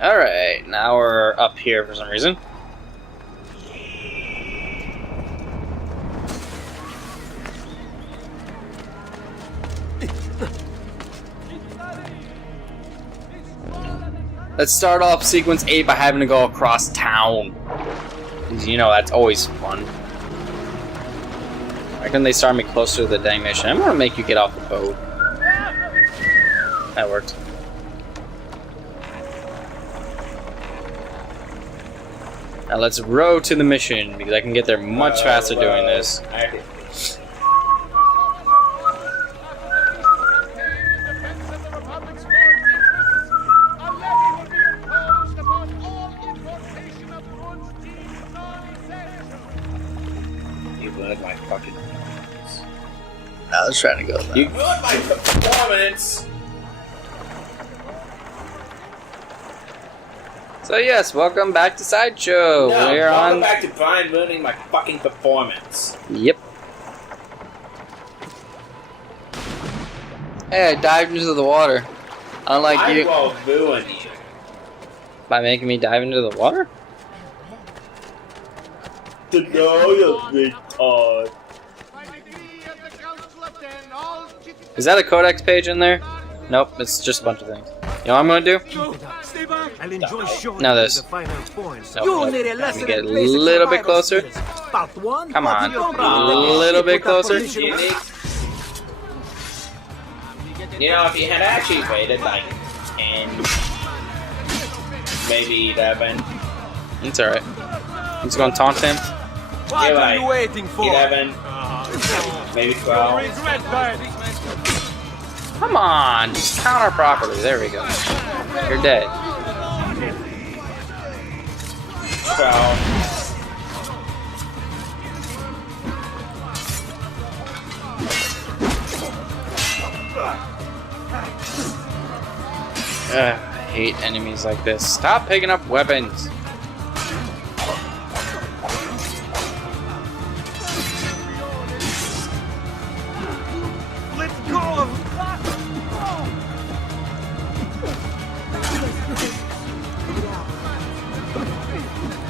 Alright, now we're up here for some reason. Let's start off sequence 8 by having to go across town. You know, that's always fun. Why couldn't they start me closer to the dang mission? I'm gonna make you get off the boat. That worked. Now let's row to the mission, because I can get there much faster doing this. You ruined my fucking performance. I was trying to go there. You ruined my performance! So yes, welcome back to Sideshow. No, We're welcome on. back to Brian ruining my fucking performance. Yep. Hey, I dived into the water. Unlike you. I will ruin you. By making me dive into the water? To know you retard. Is that a codex page in there? Nope, it's just a bunch of things. You know what I'm gonna do? I'll enjoy showing Now you this. the final points. Nope, You nope. need a Let me lesson get a in basic little bit survival closer. skills. Part one, Come on. you A little bit closer. You know, if you had actually waited like 10, maybe 11. It's alright. I'm just gonna taunt him. What You're are right. you waiting for? 11, maybe 12. Come on, just counter properly. There we go. You're dead. 12. I hate enemies like this. Stop picking up weapons. Let's go!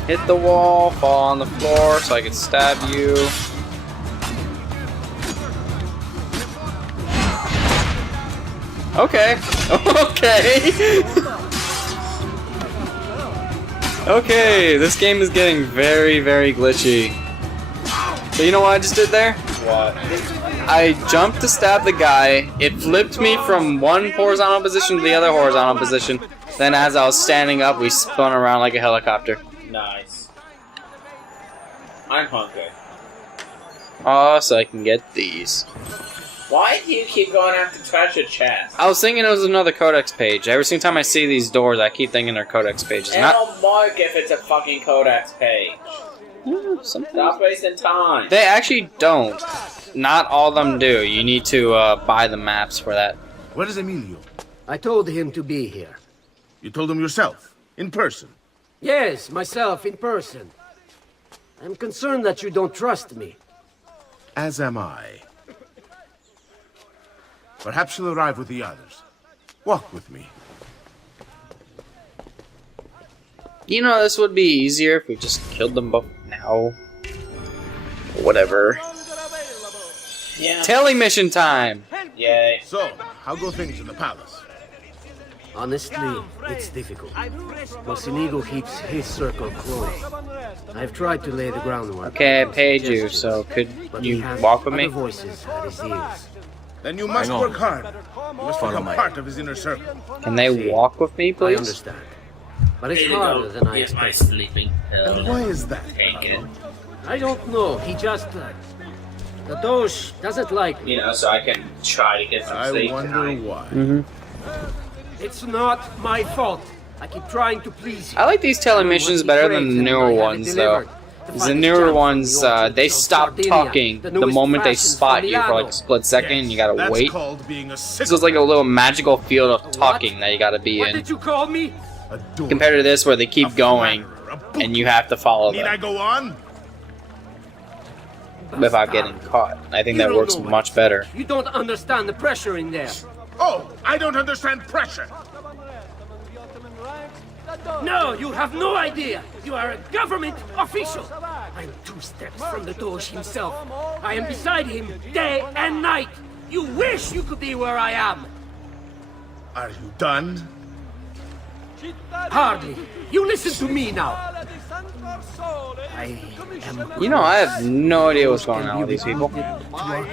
Hit the wall, fall on the floor so I can stab you. Okay. Okay. Okay, this game is getting very, very glitchy. So you know what I just did there? What? I jumped to stab the guy. It flipped me from one horizontal position to the other horizontal position. Then as I was standing up, we spun around like a helicopter. Nice. I'm hungry. Oh, so I can get these. Why do you keep going after treasure chests? I was thinking it was another codex page. Every single time I see these doors, I keep thinking they're codex pages. It don't mark if it's a fucking codex page. Stop wasting time. They actually don't. Not all of them do. You need to buy the maps for that. Where is Emilio? I told him to be here. You told him yourself, in person. Yes, myself, in person. I'm concerned that you don't trust me. As am I. Perhaps you'll arrive with the others. Walk with me. You know, this would be easier if we just killed them both now. Whatever. Yeah. Telly mission time! Yay. So, how go things in the palace? Honestly, it's difficult. Mocenigo keeps his circle closed. I've tried to lay the groundwork. Okay, I paid you, so could But he you has walk with other me? voices at his ears. Then you must work hard. You must become part of his inner circle. Can they walk with me, I please? understand. But it's harder than I Here's my expected. sleeping And pill. why is that? Take it. I don't know, he just... the Doge doesn't like me. You know, so I can try to get some I sleep wonder tonight. why. It's not my fault. I keep trying to please you. I like these telly missions better than the newer ones, though. Because the newer ones, they stop talking the moment they spot you for like a split second, and you gotta That's wait. called being a So it's like a little magical field of talking that you gotta be What in. did you call me? a door. Compared to this, where they A keep going, flatterer, a boot. and you have to follow Need I them go on? without getting caught. I think You that don't works know what much it's better. like. You don't understand the pressure in there. Oh, I don't understand pressure. No, you have no idea. You are a government official. I'm 2 steps from the Doge himself. I am beside him day and night. You wish you could be where I am. Are you done? Hardly. You listen to me now. I am... You know, I have no idea what's going on with these people.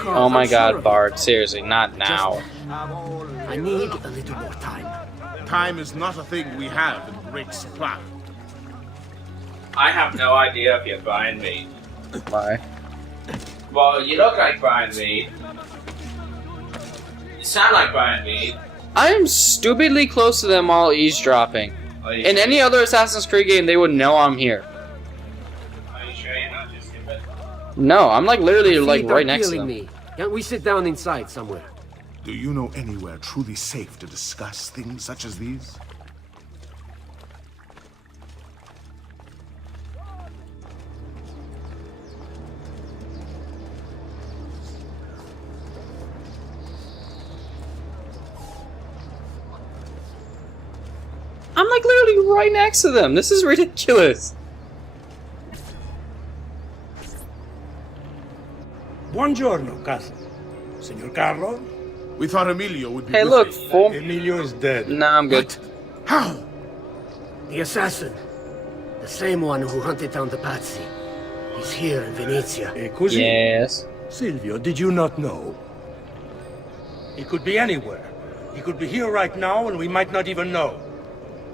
Oh my god, Bard. Seriously, not now. I need a little more time. Time is not a thing we have in great supply. I have no idea if you're buying meat. Why? Well, you look like buying meat. You sound like buying meat. I am stupidly close to them while eavesdropping. In any other Assassin's Creed game, they would know I'm here. Are you sure you're not just stupid? No, I'm like literally like Feet are right next to killing them. me. Can't we sit down inside somewhere? Do you know anywhere truly safe to discuss things such as these? I'm like literally right next to them. This is ridiculous. Buongiorno, cousin. Signor Carlo? We thought Emilio would be Hey, with look, you. fool. Emilio is dead. Nah, I'm good. How? The assassin. The same one who hunted down the Pazzi. He's here in Venezia. Così? Yes. Silvio, did you not know? He could be anywhere. He could be here right now and we might not even know.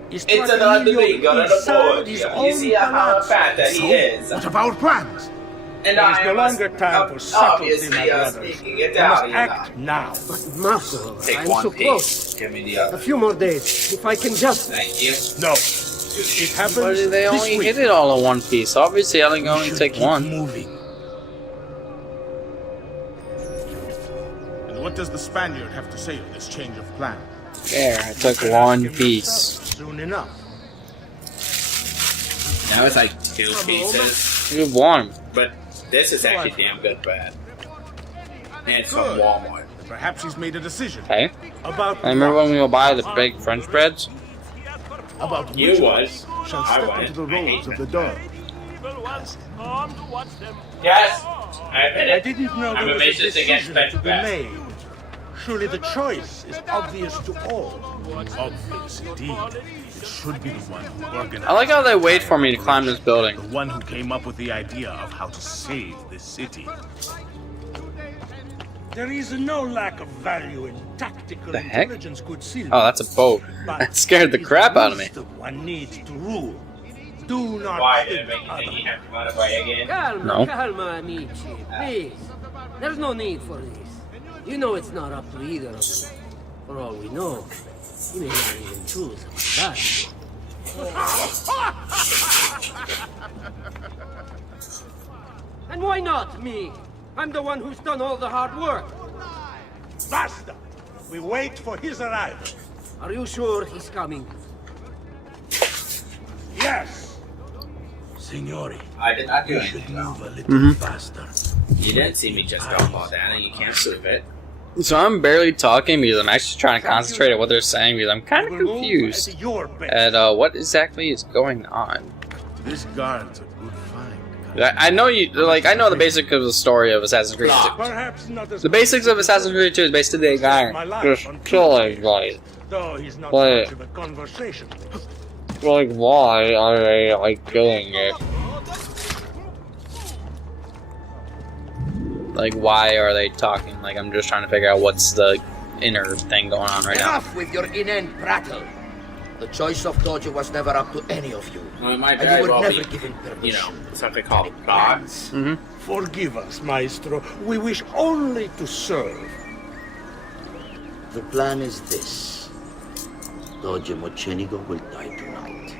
He's It's trapped another Emilio big on the inside board. his You own see how palazzo. fat that he is. What of our plans? And There is I no must longer time for subtlety, obviously my brothers. speaking it We must out. act now. But Marco, Take I'm one so piece. close. Give me the A other. few more days, if I can just... Thank you. No. It happens But they this only week. hit it all in one piece. Obviously, I can only should take keep one. moving. And what does the Spaniard have to say of this change of plan? There, I took one piece. Soon enough. That was like 2 pieces. You have one. But this is actually damn good bread. And it's from Good. Walmart. Perhaps he's made a decision. Okay. About I remember when we would buy the big French breads. About You which of was. us shall I step went. into the I hate roles of them. the dog. Yes! I admit I it. didn't know I'm there was a amazed against decision French to be bread. made. Surely the choice is obvious to all. Obvious indeed. It should be the one who organized. I like how they wait for me to climb this building. The one who came up with the idea of how to save this city. There is no lack of value in tactical The heck? intelligence, good Silvio. Oh, that's a boat. But That scared the it's crap out of me. wisdom one needs to rule. Do not Why did it think make you think other. he had to run away again? Calma, No. calma, amici. Please. There's no need for this. You know it's not up to either of them. For all we know, you may not even choose that. And why not me? I'm the one who's done all the hard work. Basta! We wait for his arrival. Are you sure he's coming? Yes! Signori, I did not do you should anything. move a little faster. You didn't see me just dump all that, and you can't prove it. So I'm barely talking because I'm actually trying to concentrate on what they're saying because I'm kind We of will move confused at your pace. at what exactly is going on. This guard's a good find. I know you like I know the basics of the story of Assassin's Creed 2. Perhaps not as The basics of Assassin's Creed 2 is basically a guy just killing guys. Though he's not But- much of a conversation. Like, why are they like killing it? Like, why are they talking? Like, I'm just trying to figure out what's the inner thing going on right now. Enough with your inane prattle. The choice of Dojo was never up to any of you. Well, it might And very you were well never be, given permission. you know, something called gods. Forgive us, Maestro. We wish only to serve. The plan is this. Dojo Mocenigo will die tonight.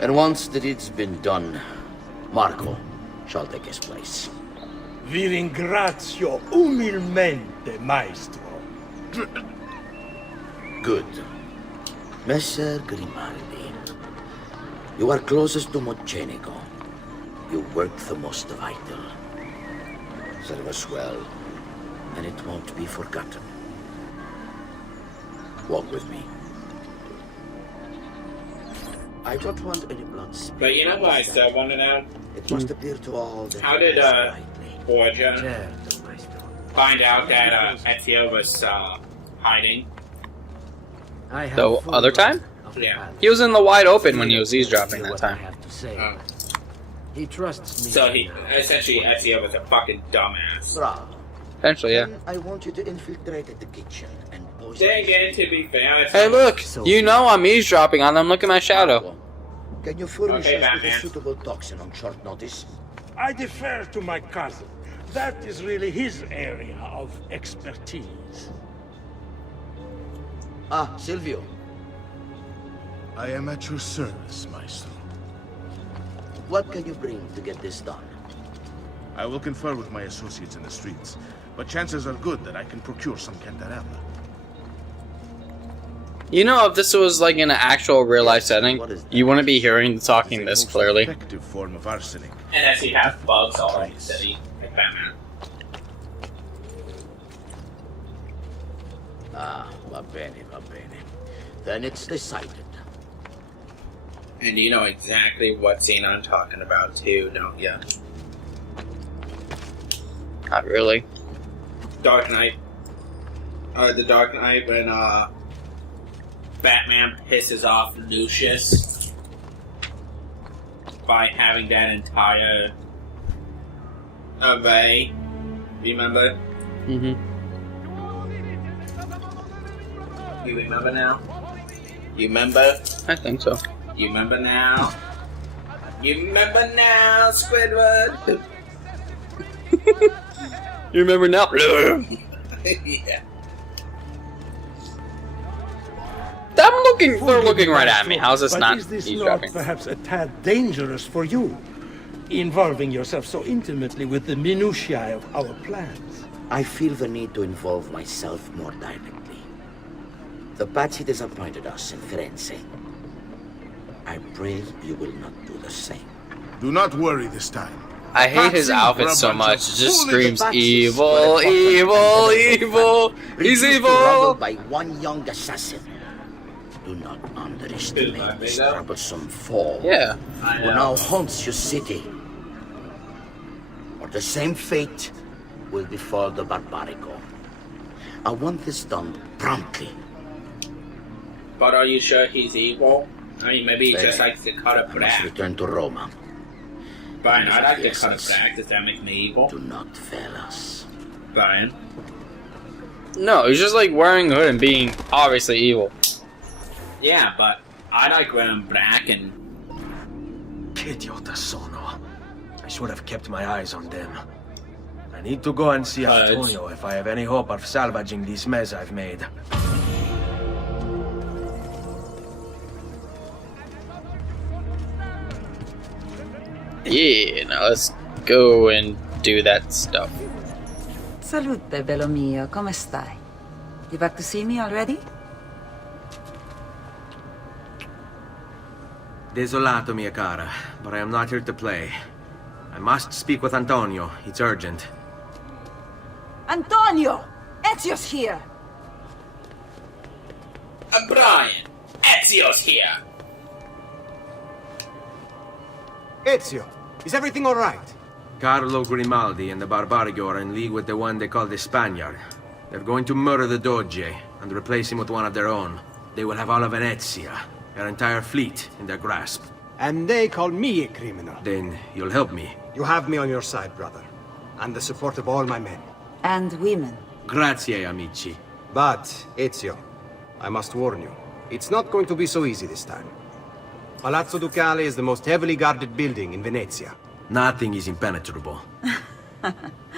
And once the deed's been done, Marco shall take his place. Vi ringrazio umilmente, Maestro. Good. Messer Grimaldi, you are closest to Mocenigo. You work the most vital. Serve us well, and it won't be forgotten. Walk with me. I don't want any blood spilled. But you know what I still want to know? It must appear to all that How did Borgia Certo, maestro. find out that Ezio was hiding? I have The full other time? of the Yeah. palace. He was in the wide open when he was eavesdropping that What I time. have to say. Oh. He trusts me. So he now. essentially Ezio was a fucking dumbass. Bravo. Eventually, yeah. Then I want you to infiltrate the kitchen and poison. Then again, to be fair, Hey, look! You know I'm eavesdropping on them. Look at my shadow. Bravo. Can you furnish Okay, us with a Batman. suitable toxin on short notice? I defer to my cousin. That is really his area of expertise. Ah, Silvio. I am at your service, Maestro. What can you bring to get this done? I will confer with my associates in the streets, but chances are good that I can procure some cantarella. You know, if this was like in an actual real life setting, you wouldn't be hearing the talking It's a this most clearly. effective form of arsenic. and as he has bugs all over the city, like Batman. Ah, va bene, va bene. Then it's decided. And you know exactly what scene I'm talking about too, don't ya? Not really. Dark Knight. The Dark Knight when Batman pisses off Lucius by having that entire array. Remember? Mm-hmm. You remember now? You remember? I think so. You remember now? You remember now, Squidward? You remember now? Yeah. They're looking right at me. How's this But not is this not eavesdropping? perhaps a tad dangerous for you? Involving yourself so intimately with the minutiae of our plans. I feel the need to involve myself more directly. The Pazzi disappointed us in Firenze. I pray you will not do the same. Do not worry this time. I hate his Patsy, outfit we're a so bunch much. of It just foolish screams Patsy. evil, evil, evil. He's Reduced to rubble evil. by one young assassin. Do not underestimate Dude, this that- troublesome foe. Yeah. I Who now haunts your city. Or the same fate will befall the Barbarico. I want this done promptly. But are you sure he's evil? I mean, maybe he just likes to cut a I must black. return to Roma. Brian, I like to Yes, cut a yes. black. Does that make me evil? Do not fail us. Brian? No, he's just like wearing a hood and being obviously evil. Yeah, but I like wearing black and... Che idiota sono. I should have kept my eyes on them. I need to go and see Fudge. Antonio if I have any hope of salvaging this mess I've made. Yeah, now let's go and do that stuff. Salute, bello mio, come stai? You back to see me already? Desolato, mia cara, but I am not here to play. I must speak with Antonio. It's urgent. Antonio! Ezio's here! Brian! Ezio's here! Ezio, is everything all right? Carlo Grimaldi and the Barbarigo are in league with the one they call the Spaniard. They're going to murder the Doge and replace him with one of their own. They will have all of Venezia, their entire fleet, in their grasp. And they call me a criminal. Then you'll help me. You have me on your side, brother. And the support of all my men. And women. Grazie, amici. But, Ezio, I must warn you, it's not going to be so easy this time. Palazzo Ducale is the most heavily guarded building in Venezia. Nothing is impenetrable.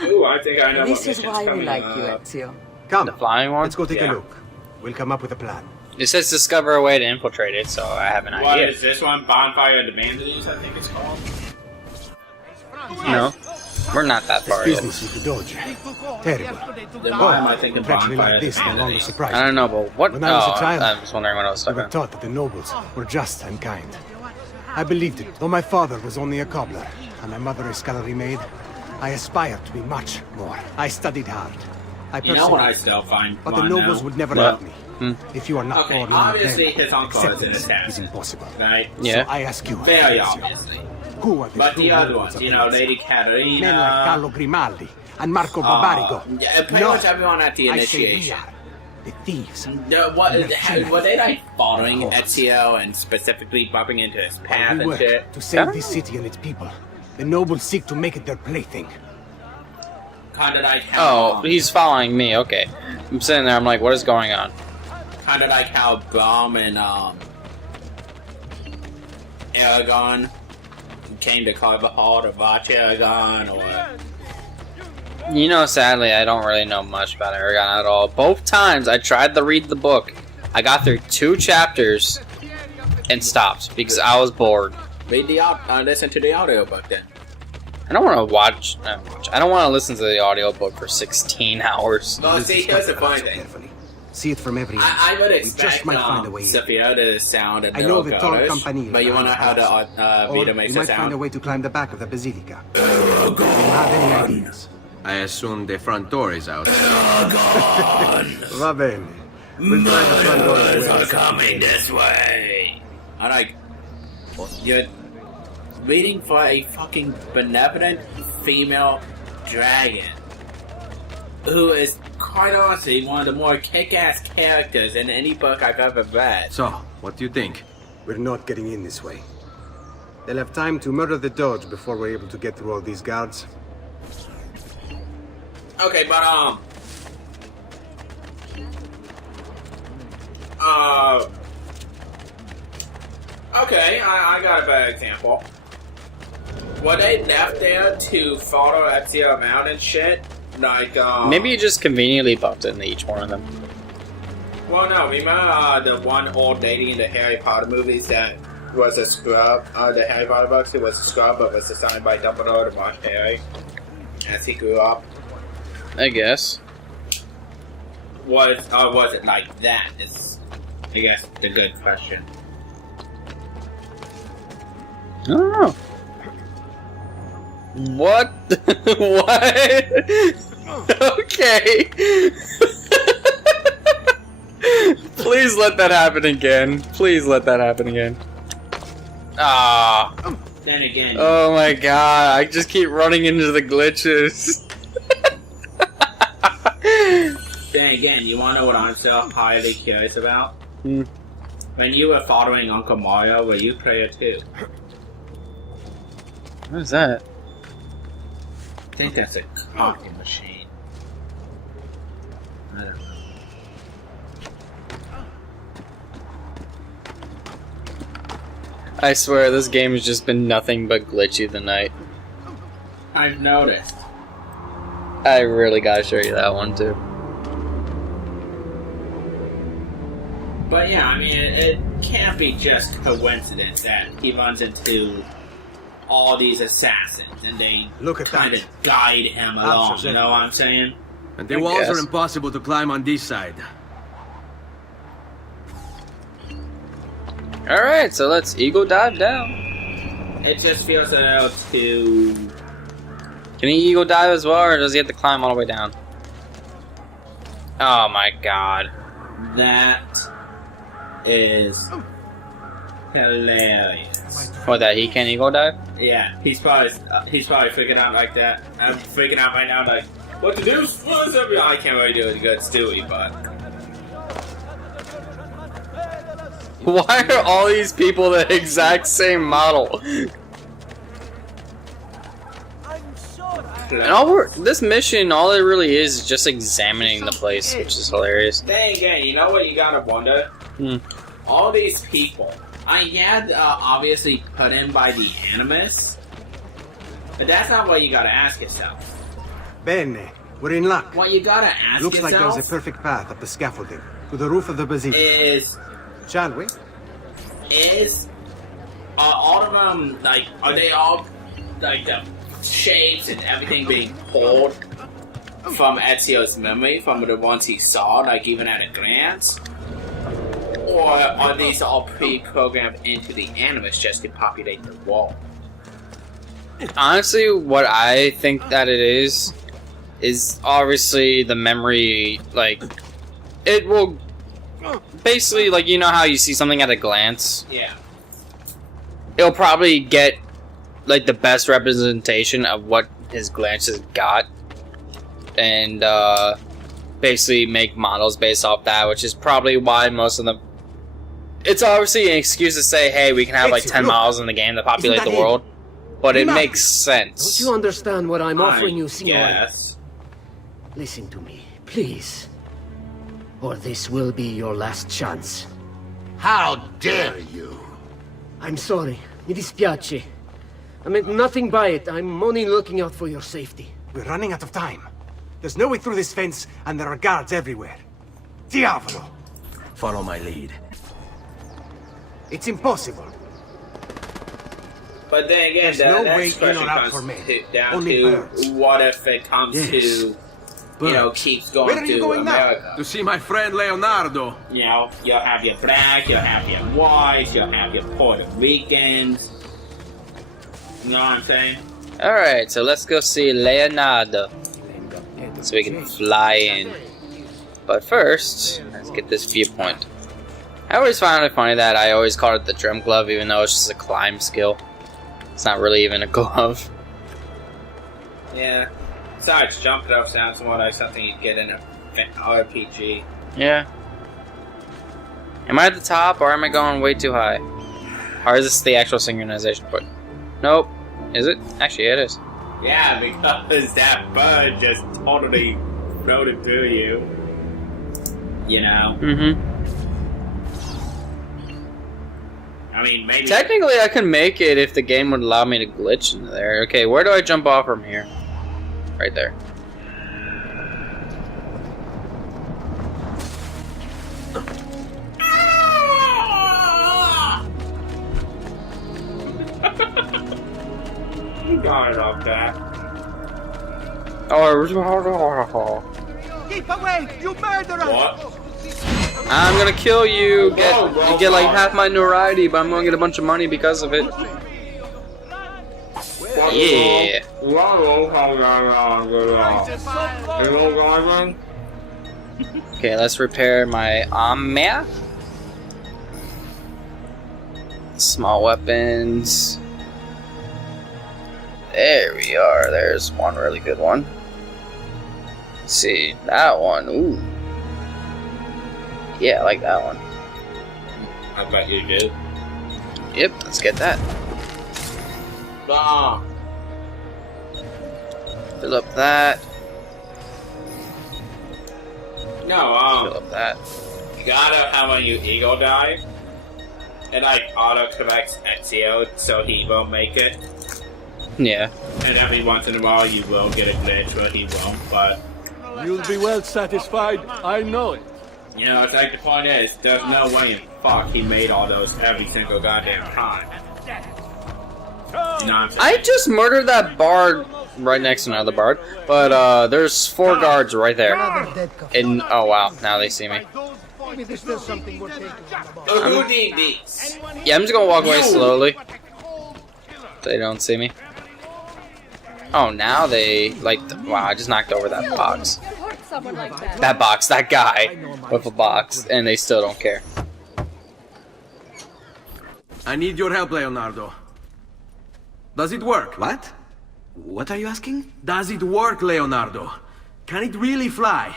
Ooh, I think I know This what is mission's why we coming like up. you, Ezio. Come, The flying one? let's go take Yeah. a look. We'll come up with a plan. It says discover a way to infiltrate it, so I have an What idea. is this one? Bonfire of the Bandits, I think it's called. No, we're not that This far. business with the Doge. Terrible. Then why am I thinking Treachery Bonfire like of the this no longer Bandits? surprises I don't know, but what? When I was a Oh, child, I was wondering what I was we talking were about. taught that the nobles were just and kind. I believed it, though my father was only a cobbler, and my mother a scullery maid. I aspired to be much more. I studied hard. I You know what I persecute, still find but the fun nobles now? would never What? help me. If you are not Okay, born one of obviously them, his uncle is an acceptance is assassin, impossible. right? Yeah. So I ask you, Very Ezio, obviously. who are the But true the other nobles ones, of you know, Venezia? Lady Men like Caterina, Carlo Grimaldi and Marco Barbarigo. yeah, pretty much everyone at the I say we initiation. are the thieves. Were they like following Ezio and specifically bumping into his path We and work shit? to save this city and its people. The nobles seek to make it their plaything. Kinda like Oh, how, he's following me. Okay. I'm sitting there. I'm like, what is going on? kinda like how Brom and Aragon came to Carvajal to watch Aragon, or You know, sadly, I don't really know much about Aragon at all. Both times I tried to read the book, I got through 2 chapters and stopped because I was bored. read the listen to the audiobook then. I don't want to watch. I don't want to listen to the audiobook for 16 hours. Well, see, here's the funny thing. Carefully. See it from every I would We just expect might find a way in. Sophia to sound a I know little the tall goatish, campanile but you want to know how behind the Or Vita you makes might it find a sound? way to climb the back of the basilica. Do you have any ideas? I assume the front door is out. Va bene. We'll try the front door as well. Coming this way. I'm like, you're waiting for a fucking benevolent female dragon who is quite honestly one of the more kick-ass characters in any book I've ever read. So, what do you think? We're not getting in this way. They'll have time to murder the Doge before we're able to get through all these guards. Okay, but okay, I got a better example. Were they left there to follow Ezio around and shit? Like, Maybe you just conveniently bumped into each one of them. Well, no, remember the one old lady in the Harry Potter movies that was a scrub? The Harry Potter books, who was a scrub but was assigned by Dumbledore to watch Harry as he grew up? I guess. Was it like that? Is, I guess, the good question. I don't know. What? What? Okay. Please let that happen again. Please let that happen again. Ah. Then again, Oh my god. I just keep running into the glitches. you wanna know what I'm so highly curious about? Hmm. When you were following Uncle Mario, were you player 2? What is that? I think that's a coffee machine. I don't know. I swear this game has just been nothing but glitchy tonight. I've noticed. I really gotta show you that one too. But yeah, I mean, it can't be just coincidence that he runs into all these assassins and they Look at kind that. of guide him along, Archers you know what I'm saying? And the I walls guess. are impossible to climb on this side. Alright, so let's ego dive down. It just feels a little too... Can he ego dive as well, or does he have to climb all the way down? Oh my god. That is hilarious. What, that he can't ego dive? Yeah, he's probably freaking out like that. I'm freaking out right now, like, what to do? What's up? I can't really do it good, Stewie, but Why are all these people the exact same model? And this mission, all it really is just examining the place, which is hilarious. then again, you know what you gotta wonder? Hmm. All these people, obviously put in by the Animus, but that's not what you gotta ask yourself. Bene. We're in luck. What you gotta ask Looks like yourself there's a perfect path up the scaffolding to the roof of the basilica. is Shall we? all of them, like, are they all, like, the shapes and everything being pulled from Ezio's memory, from the ones he saw, like, even at a glance? Or are these all pre-programmed into the Animus just to populate the wall? Honestly, what I think that it is is obviously the memory, like, it will basically, like, you know how you see something at a glance? Yeah. It'll probably get, like, the best representation of what his glances got, and, basically make models based off that, which is probably why most of them... It's obviously an excuse to say, hey, we can have, like, 10 models in the game that populate the world, but it makes sense. Don't you understand what I'm offering you, Signore? Yes. Listen to me, please. Or this will be your last chance. How dare you? I'm sorry. Mi dispiace. I meant nothing by it. I'm only looking out for your safety. We're running out of time. There's no way through this fence, and there are guards everywhere. Diavolo! Follow my lead. It's impossible. But then again, There's that no next way in question or out comes for men. down Only to birds. what if it comes Yes. to, you know, keeps going Where are you to going now? America. To see my friend Leonardo. You know, you'll have your black, you'll have your white, you'll have your Puerto Ricans. You know what I'm saying? Alright, so let's go see Leonardo, so we can fly in. But first, let's get this viewpoint. I always found it funny that I always called it the drum glove, even though it's just a climb skill. It's not really even a glove. Yeah. Besides, jumping up sounds more like something you'd get in a RPG. Yeah. Am I at the top, or am I going way too high? Or is this the actual synchronization point? Nope. Is it? Actually, it is. Yeah, because that bird just totally floated through you. You know? Mm-hmm. I mean, maybe... Technically, I can make it if the game would allow me to glitch into there. Okay, where do I jump off from here? Right there. You got it off that. Oh, Keep away, you murderer! What? I'm gonna kill you. You Whoa, get like whoa. half my notoriety, but I'm gonna get a bunch of money because of it. Yeah. Okay, let's repair my armor. Small weapons. There we are. There's one really good one. Let's see, that one. Ooh. Yeah, I like that one. I bet you do. Yep, let's get that. Ah. Fill up that. No, Fill up that. you gotta have when you ego die, it like auto corrects Ezio so he won't make it. Yeah. And every once in a while you will get a glitch where he won't, but You'll be well satisfied, I know it. you know, it's like the point is, there's no way in fuck he made all those every single goddamn time. You know what I'm saying? I just murdered that bard right next to another bard, but there's 4 guards right there. And oh wow, now they see me. Maybe there's still something worth taking. Who did this? Yeah, I'm just gonna walk away slowly. They don't see me. Oh, now they like. Wow, I just knocked over that box. That box, that guy with a box, and they still don't care. I need your help, Leonardo. Does it work? What? What are you asking? Does it work, Leonardo? Can it really fly?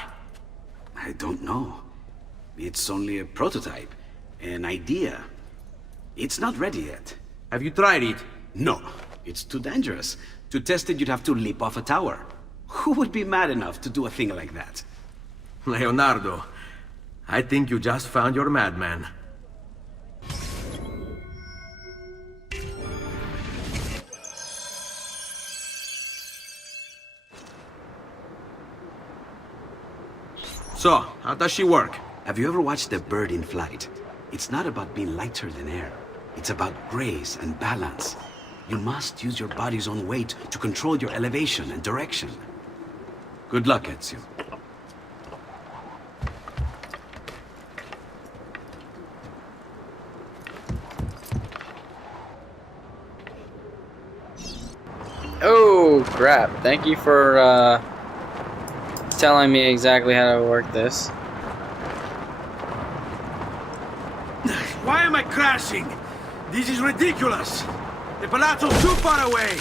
I don't know. It's only a prototype, an idea. It's not ready yet. Have you tried it? No, it's too dangerous. To test it, you'd have to leap off a tower. Who would be mad enough to do a thing like that? Leonardo, I think you just found your madman. So, how does she work? Have you ever watched a bird in flight? It's not about being lighter than air. It's about grace and balance. You must use your body's own weight to control your elevation and direction. Good luck, Ezio. Oh crap! Thank you for telling me exactly how to work this. Why am I crashing? This is ridiculous. The palazzo's too far away.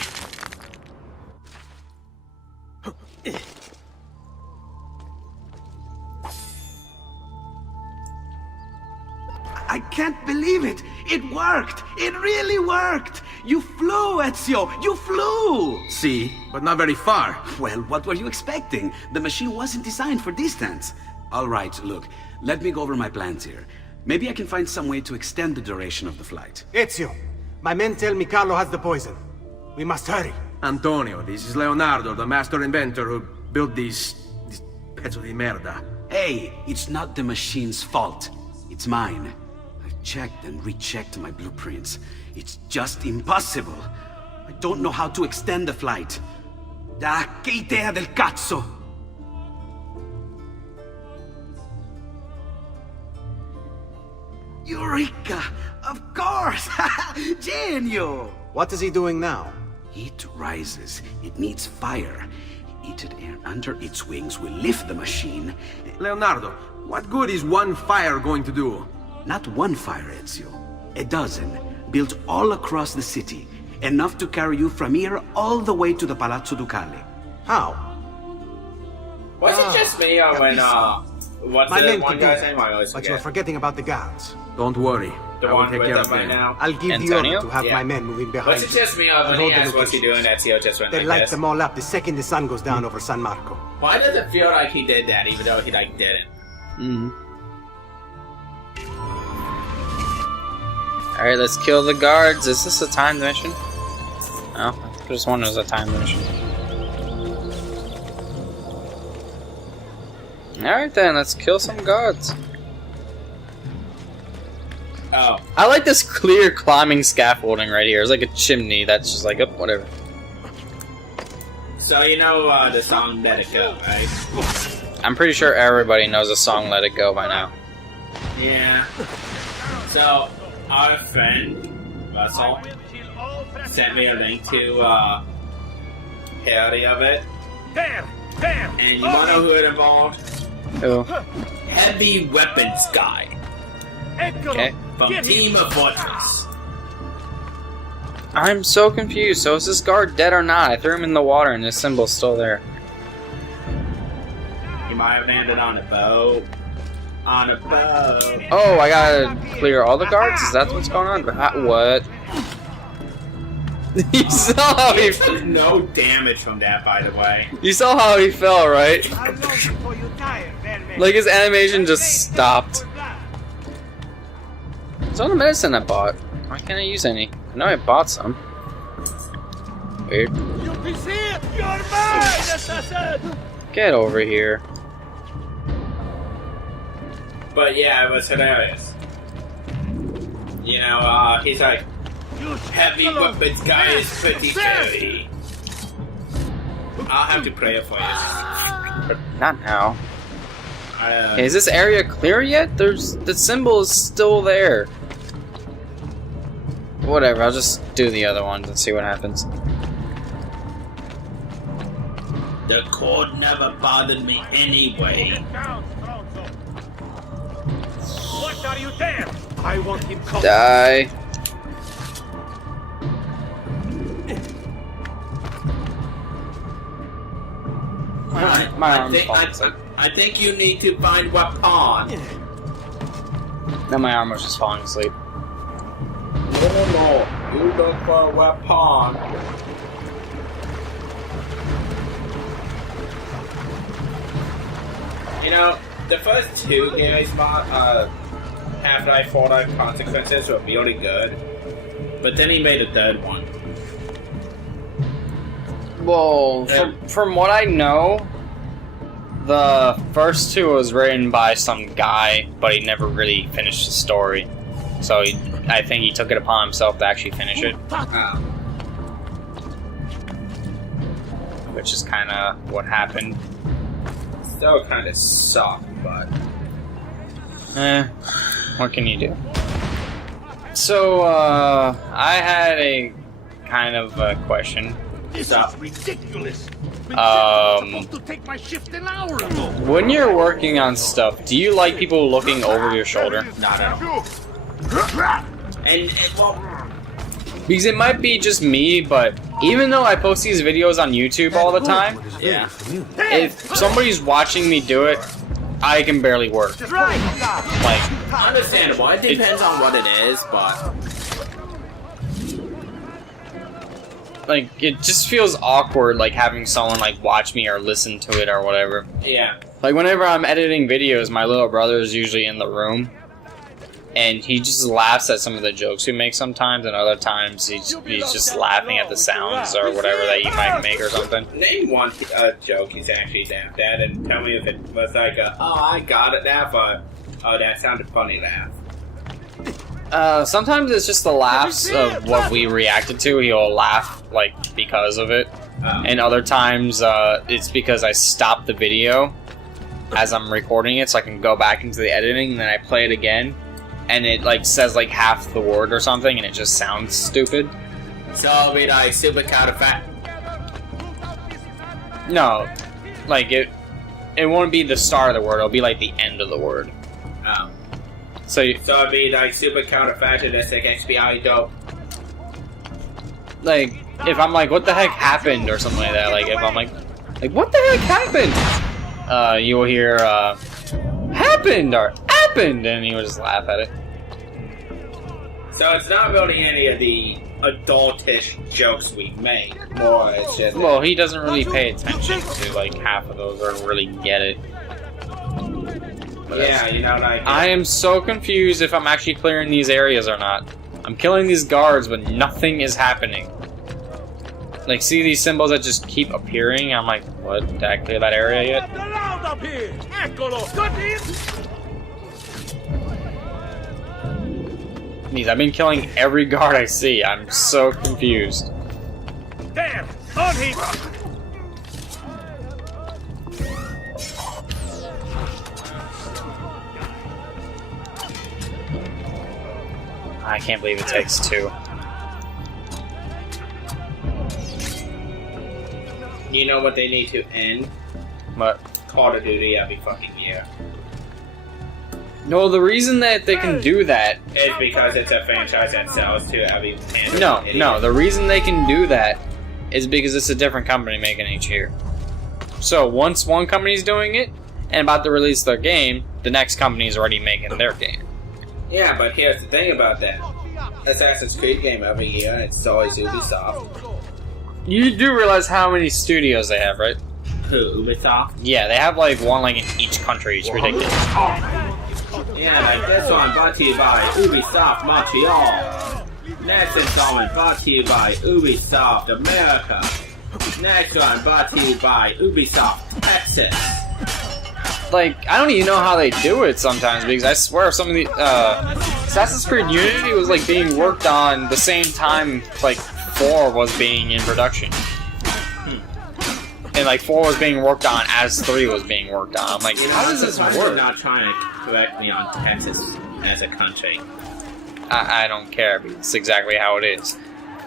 I can't believe it! It worked! It really worked! You flew, Ezio! You flew! See, but not very far. Well, what were you expecting? The machine wasn't designed for distance. All right, look, let me go over my plans here. Maybe I can find some way to extend the duration of the flight. Ezio, my men tell me Carlo has the poison. We must hurry. Antonio, this is Leonardo, the master inventor who built these pezzo di merda. Hey, it's not the machine's fault. It's mine. I've checked and rechecked my blueprints. It's just impossible. I don't know how to extend the flight. Ah, che idea del cazzo! Eureka! Of course! Genio! What is he doing now? Heat rises. It needs fire. Heated air under its wings will lift the machine. Leonardo, what good is one fire going to do? Not one fire, Ezio. A dozen, built all across the city. Enough to carry you from here all the way to the Palazzo Ducale. How? Was it just me or when, what's My the men one could do guy's that, name? I always but you're forget. forgetting about the guards. Don't worry. The I will one take with care them of right them. now. I'll give the Antonio? order to have Yeah. my men moving behind Was it just me or when and he hold the asked what's he doing, locations. Ezio just went They like light this? them all up the second the sun goes down over San Marco. Why does it feel like he did that even though he like didn't? Alright, let's kill the guards. Is this a timed mission? No, I just one was a timed mission. Alright then, let's kill some guards. Oh, I like this clear climbing scaffolding right here. It's like a chimney that's just like, oh, whatever. so you know the song "Let It Go," right? I'm pretty sure everybody knows the song Let It Go by now. Yeah. So our friend Russell sent me a link to parody of it. And you wanna know who it involved? Who? Heavy weapons guy Okay. from Team of Fortress. I'm so confused. So is this guard dead or not? I threw him in the water and his symbol's still there. He might have landed on a boat. On a boat. Oh, I gotta clear all the guards? Is that what's going on? What? You saw how He he took no damage from that, by the way. You saw how he fell, right? Like his animation just stopped. It's all the medicine I bought. Why can't I use any? I know I bought some. Weird. Get over here. But yeah, it was hilarious. You know, he's like, heavy weapons guy is pretty scary. I'll have to pray it for you. Not now. Is this area clear yet? The symbol is still there. Whatever, I'll just do the other ones and see what happens. The cord never bothered me anyway. What are you there? I want him caught. Die. My arm's falling asleep. I think you need to find weapon. No, my arm was just falling asleep. No. You look for a weapon. You know, the first two games, Half-Life 4 Life Consequences were really good. But then he made a third one. Well, from what I know, the first two was written by some guy, but he never really finished the story. So I think he took it upon himself to actually finish it. Which is kind of what happened. Still kind of sucked, but... What can you do? So, I had a kind of a question. This is ridiculous. supposed to take my shift an hour ago. When you're working on stuff, do you like people looking over your shoulder? Not at all. And well, Because it might be just me, but even though I post these videos on YouTube all the time, yeah. if somebody's watching me do it, I can barely work. Like, Understandable. It depends on what it is, but like, it just feels awkward, like, having someone, like, watch me or listen to it or whatever. yeah. Like, whenever I'm editing videos, my little brother is usually in the room, and he just laughs at some of the jokes we make sometimes, and other times he's just laughing at the sounds or whatever that you might make or something. Name one joke he's actually laughed at, and tell me if it was like a, oh, I got it laugh, or, oh, that sounded funny laugh. Sometimes it's just the laughs of what we reacted to. He'll laugh, like, because of it. And other times, it's because I stopped the video as I'm recording it, so I can go back into the editing, and then I play it again, and it, like, says, like, half the word or something, and it just sounds stupid. So it'll be like super counterfeit. No. Like, it won't be the start of the word, it'll be, like, the end of the word. Oh. So it'd be like super counterfactual, that's like XBI dope. like, if I'm like, what the heck happened, or something like that, like, if I'm like, what the heck happened? You'll hear, happened, or happened, and you'll just laugh at it. So it's not really any of the adultish jokes we make, more it's just... Well, he doesn't really pay attention to, like, half of those, or really get it. But yeah, you know, like... I am so confused if I'm actually clearing these areas or not. I'm killing these guards, but nothing is happening. Like, see these symbols that just keep appearing? I'm like, what? Did I clear that area yet? Means I've been killing every guard I see. I'm so confused. There! On him! I can't believe it takes two. You know what they need to end? What? Call of Duty every fucking year. No, the reason that they can do that... It's because it's a franchise that sells to every... No, the reason they can do that is because it's a different company making each year. So, once one company's doing it, and about to release their game, the next company's already making their game. Yeah, but here's the thing about that. Assassin's Creed game every year, and it's always Ubisoft. You do realize how many studios they have, right? Who, Ubisoft? Yeah, they have like one like in each country. It's ridiculous. Yeah, like this one brought to you by Ubisoft Montreal. Next installment brought to you by Ubisoft America. Next one brought to you by Ubisoft Texas. Like, I don't even know how they do it sometimes, because I swear some of the Assassin's Creed Unity was like being worked on the same time like 4 was being in production. And like 4 was being worked on as 3 was being worked on. I'm like, how does this work? You're not trying to correct me on Texas as a country. I don't care, because it's exactly how it is.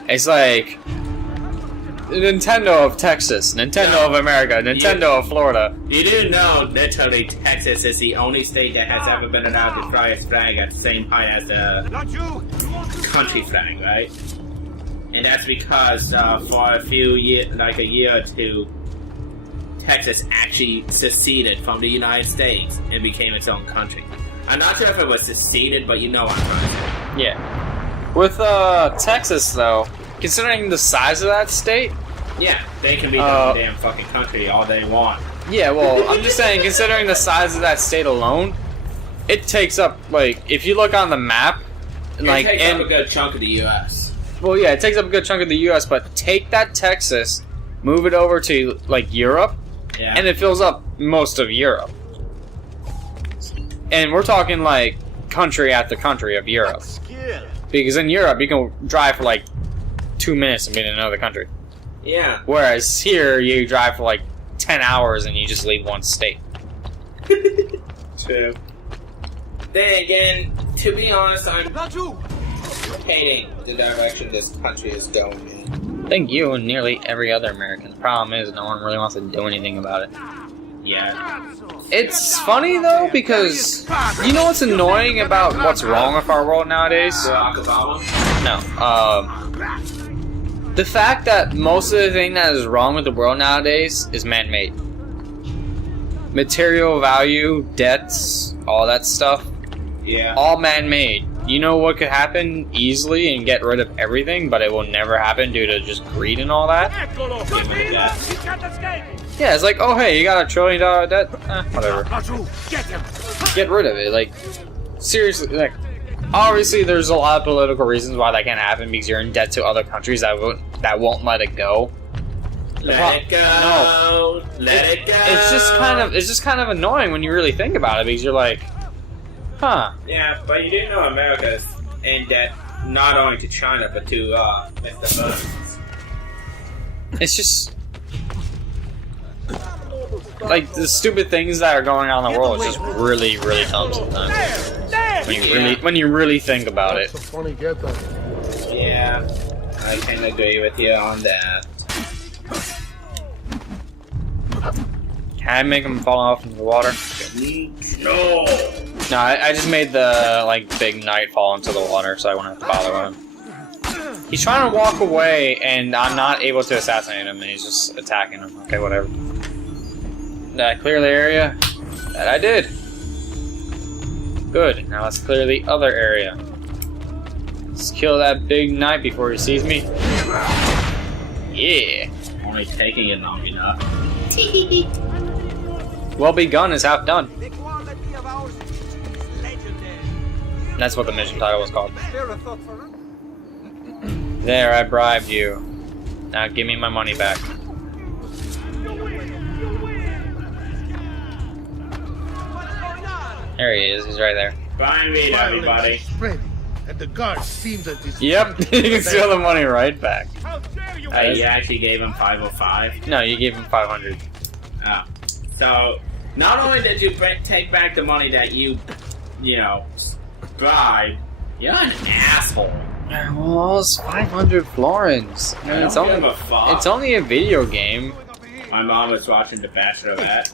It's like Nintendo of Texas, Nintendo of America, Nintendo of Florida. You do know literally Texas is the only state that has ever been allowed to fly its flag at the same height as the country flag, right? And that's because for a few years, like a year or two, Texas actually seceded from the United States and became its own country. I'm not sure if it was seceded, but you know what I'm trying to say. Yeah. With Texas, though, considering the size of that state... Yeah, they can be their own damn fucking country all they want. Yeah, well, I'm just saying, considering the size of that state alone, it takes up, like, if you look on the map... It like, takes up a good chunk of the U.S. Well, yeah, it takes up a good chunk of the U.S., but take that Texas, move it over to, like, Europe, and it fills up most of Europe. And we're talking, like, country after country of Europe. Because in Europe, you can drive for, like, 2 minutes and be in another country. Yeah. Whereas here, you drive for, like, 10 hours and you just leave one state. True. Then again, to be honest, I'm hating the direction this country is going in. think you and nearly every other American. The problem is no one really wants to do anything about it. Yeah. It's funny though because you know what's annoying about what's wrong with our world nowadays? Barack Obama? No. The fact that most of the thing that is wrong with the world nowadays is man-made. Material value, debts, all that stuff. Yeah. All man-made. You know what could happen easily and get rid of everything, but it will never happen due to just greed and all that? Yeah, it's like, oh hey, you got $1 trillion debt? Whatever. Get rid of it. Like, seriously, like, obviously there's a lot of political reasons why that can't happen because you're in debt to other countries that won't let it go. Let it go. No. Let it go. It's just kind of annoying when you really think about it because you're like, huh. Yeah, but you do know America's in debt not only to China but to Mr. Burns. It's just like the stupid things that are going on in the world is just really, really dumb sometimes. When you really think about it. Yeah, I can agree with you on that. Can I make him fall off into the water? No. No, I just made the like big knight fall into the water, so I won't have to bother with him. He's trying to walk away, and I'm not able to assassinate him, and he's just attacking him. Okay, whatever. Did I clear the area? That I did. Good. Now let's clear the other area. Let's kill that big knight before he sees me. Yeah. Only taking it long enough. Well begun is half done. That's what the mission title was called. There, I bribed you. Now give me my money back. There he is. He's right there. Fine read, everybody. And the guard seems at this. Yep, you can steal the money right back. You actually gave him 505? No, you gave him 500. Oh. So, not only did you take back the money that you know, bribed, you're an asshole. Well, it's 500 florins. I mean, it's only a video game. My mom was watching The Bachelorette,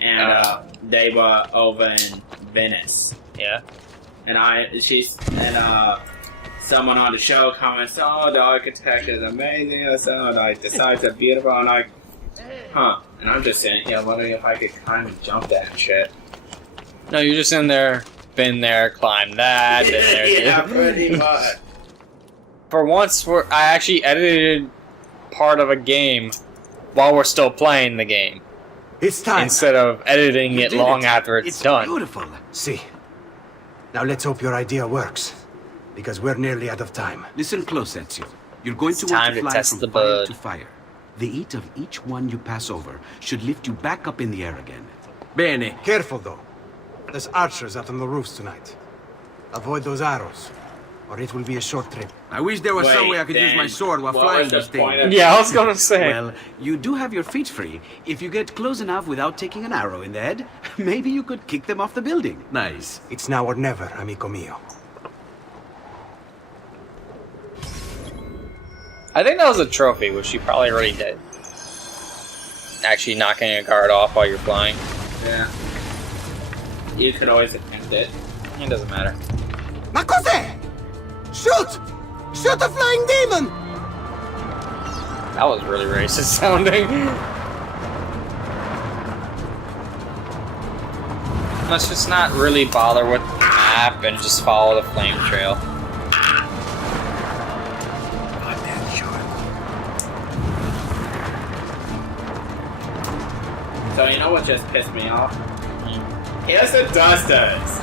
and they were over in Venice. Yeah. And someone on the show comments, "Oh, the architect is amazing." So like the sites are beautiful, and like, huh? And I'm just sitting here wondering if I could kind of jump that shit. No, you're just in there, been there, climbed that, been there. Yeah, pretty much. For once, I actually edited part of a game while we're still playing the game. It's time. Instead of editing it long after it's done. Beautiful. See. Now let's hope your idea works. Because we're nearly out of time. Listen close, Ezio. You're going It's to want time to to fly test from the fire bird. to fire. The heat of each one you pass over should lift you back up in the air again. Bene. Careful, though. There's archers out on the roofs tonight. Avoid those arrows, or it will be a short trip. I wish there was some way I could use my sword while flying this thing. Yeah, I was gonna say. Well, you do have your feet free. If you get close enough without taking an arrow in the head, maybe you could kick them off the building. Nice. It's now or never, amico mio. I think that was a trophy, which you probably already did. Actually knocking a guard off while you're flying. Yeah. You could always attempt it. It doesn't matter. Ma cos'è? Shoot! Shoot a flying demon! That was really racist sounding. Let's just not really bother with the map and just follow the flame trail. So you know what just pissed me off? Here's the dusters!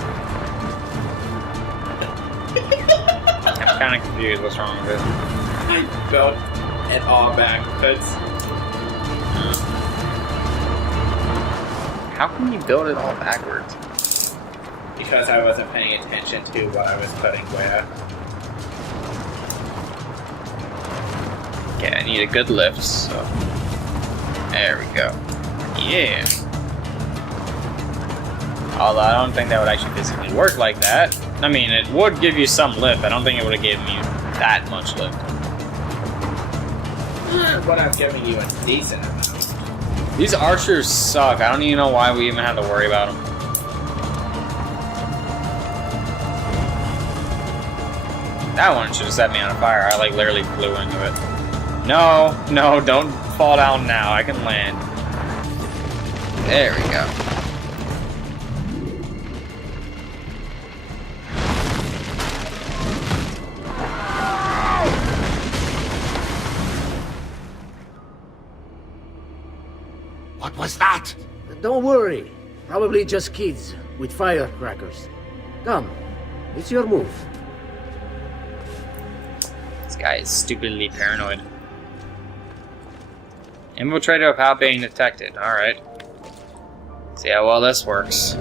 I'm kind of confused what's wrong with this. I built it all backwards. How can you build it all backwards? Because I wasn't paying attention to what I was putting where. Okay, I need a good lift, so... There we go. Yeah. Although I don't think that would actually physically work like that. I mean, it would give you some lift. I don't think it would have given you that much lift. What I'm giving you a decent amount. These archers suck. I don't even know why we even had to worry about them. That one should have set me on fire. I like literally flew into it. No, no, don't fall down now. I can land. There we go. What was that? Don't worry. Probably just kids with firecrackers. Come, it's your move. This guy is stupidly paranoid. Infiltrator without being detected. Alright. See how well this works.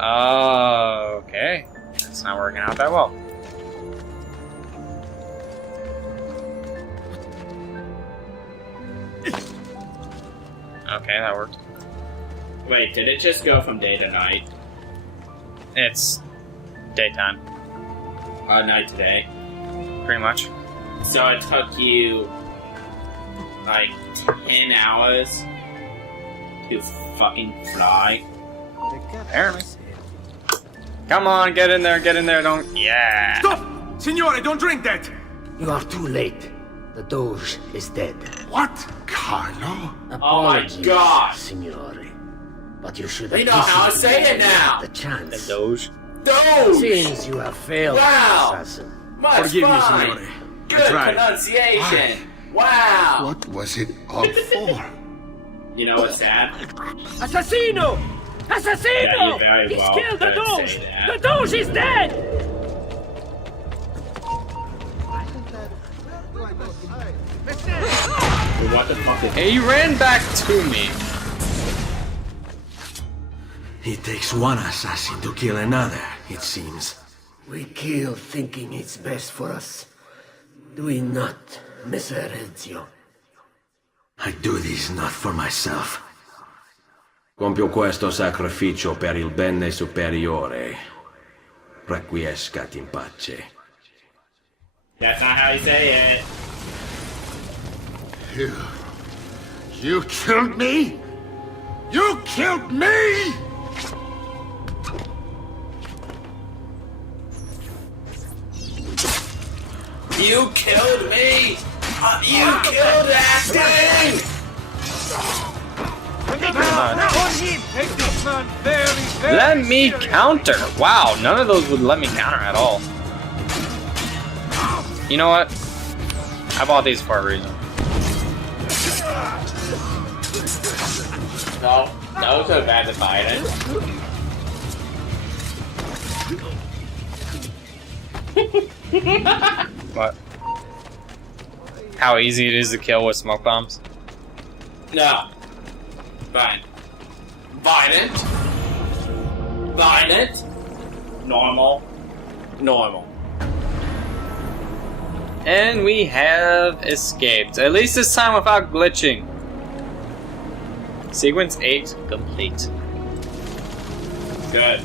Okay. It's not working out that well. Okay, that worked. Wait, did it just go from day to night? It's daytime, Night to day? pretty much. So it took you like 10 hours to fucking fly? Apparently. Come on, get in there, don't... Yeah! Stop! Signore, don't drink that! You are too late. The Doge is dead. What? Carlo? Apologies, God. Signore. But you should You know how to say it now! the chance. The Doge. Doge! Since you have failed, Wow. assassin. Much Forgive me, fun! signore. I Good tried. pronunciation! Wow! What was it all for? You know what's sad? Assassino! Assassino! Yeah, you very He's well killed the could Doge! say that. The Doge is dead! What the fuck is Hey, he ran back to me. It takes one assassin to kill another, it seems. We kill thinking it's best for us. Do we not, Messer Ezio? I do this not for myself. Compio questo sacrificio per il bene superiore. Requiescat in pace. That's not how you say it. You killed me? You killed me? You killed me! You killed that thing! Let me counter. Wow, none of those would let me counter at all. You know what? I bought these for a reason. No, those are bad to fight it. What? How easy it is to kill with smoke bombs? No. Fine. Violent. Violent. Normal. Normal. And we have escaped. At least this time without glitching. Sequence 8 complete. Good.